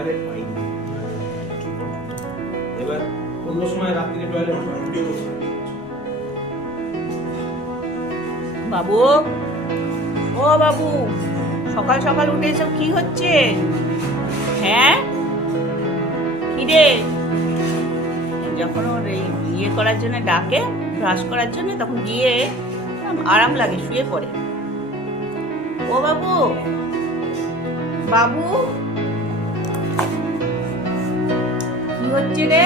Toilet পাইনি। এবার অন্য সময় রাত্রিরে টয়লেট পাই বাবু? ও বাবু, সকাল সকাল উঠে এসব কি হচ্ছে? হ্যাঁ? কি রে যখন ওর এই ইয়ে করার জন্য ডাকে ব্রাশ করার জন্য, তখন গিয়ে আরাম লাগে, শুয়ে পড়ে। ও বাবু? বাবু? হচ্ছে রে?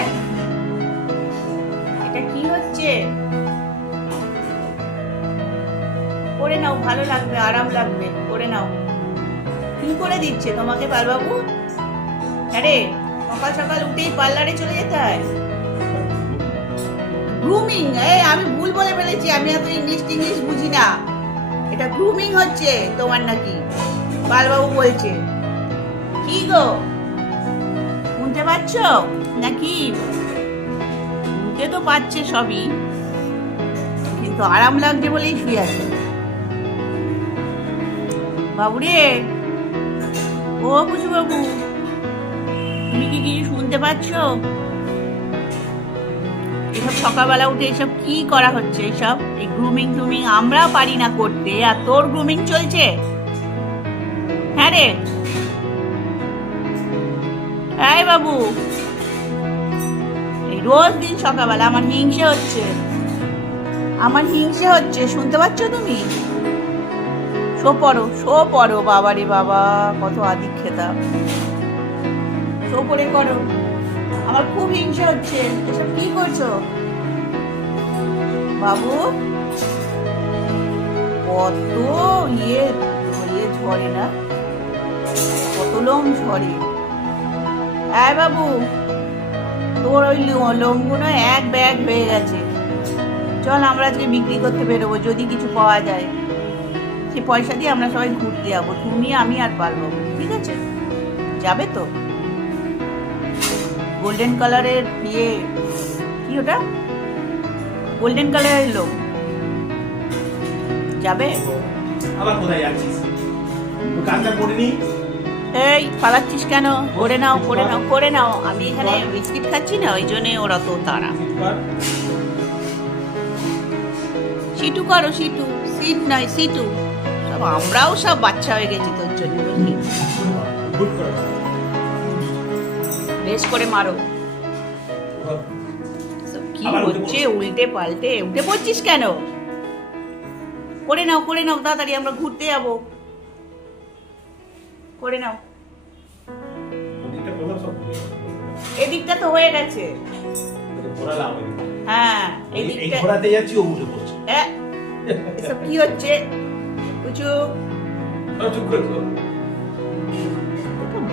এটা কি হচ্ছে? করে নাও, ভালো লাগবে, আরাম লাগবে করে নাও। কি করে দিচ্ছে তোমাকে পালবাবু? হ্যাঁ রে সকাল সকাল উঠেই পার্লারে চলে যেতে হয়। গ্রুমিং এই আমি ভুল বলে ফেলেছি, আমি এত ইংলিশ টিংলিশ বুঝি না। এটা গ্রুমিং হচ্ছে, তোমার নাকি? পালবাবু বলছে। কি গো? শুনতে পাচ্ছ? নাকি? তো পাচ্ছে সবই। কিন্তু আরাম লাগছে বলেই শুয়ে আছে। বাবুরে, ও কুচু বাবু তুমি কি কিছু শুনতে পাচ্ছ? এসব সকালবেলা উঠে এসব কি করা হচ্ছে? এসব এই গ্রুমিং টুমিং আমরা পারি না করতে। আর তোর গ্রুমিং চলছে? হ্যাঁ রে। এই বাবু রোজ দিন সকালবেলা আমার হিংসে হচ্ছে। আমার হিংসে হচ্ছে, শুনতে পাচ্ছ তুমি? শো পড়ো শো পড়ো বাবা রে বাবা, কত আদিক খেতা শো পড়ে। করো আমার খুব হিংসা হচ্ছে। এসব কি করছ? বাবু? কত ইয়ে ইয়ে ঝরে না? কত লোম ঝরে হ্যাঁ বাবু তোর ওই লোমগুলো এক ব্যাগ হয়ে গেছে। চল আমরা আজকে বিক্রি করতে বেরোবো, যদি কিছু পাওয়া যায়। সে পয়সা দিয়ে আমরা সবাই ঘুরতে যাব, তুমি, আমি আর পারব ঠিক আছে? যাবে তো? গোল্ডেন কালারের ইয়ে কি ওটা? গোল্ডেন কালারের লোক। যাবে? আবার কোথায় যাচ্ছিস? কাজটা করে নি এই পালাচ্ছিস কেন? করে নাও করে নাও করে নাও। আমি এখানে বিস্কিট খাচ্ছি না ওই জন্যে ওরা তো তারা। সিটু করো সিটু। সিট নয় সিটু। সব আমরাও সব বাচ্চা হয়ে গেছি তোর জন্য। বেশ করে মারো। কি হচ্ছে? উল্টে পাল্টে। উঠে পড়ছিস কেন? করে নাও করে নাও তাড়াতাড়ি আমরা ঘুরতে যাব। করে নাও। এদিকটা তো হয়ে গেছে। হ্যাঁ এদিকটা ঘোরাতে যাচ্ছি ও উঠে পড়ছে। এসব কি হচ্ছে? কিছু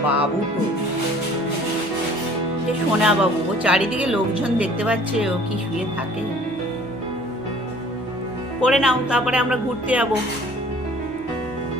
বাবু তো। যে সোনা বাবু ও চারিদিকে লোকজন দেখতে পাচ্ছে ও কি শুয়ে থাকে করে নাও তারপরে আমরা ঘুরতে যাব।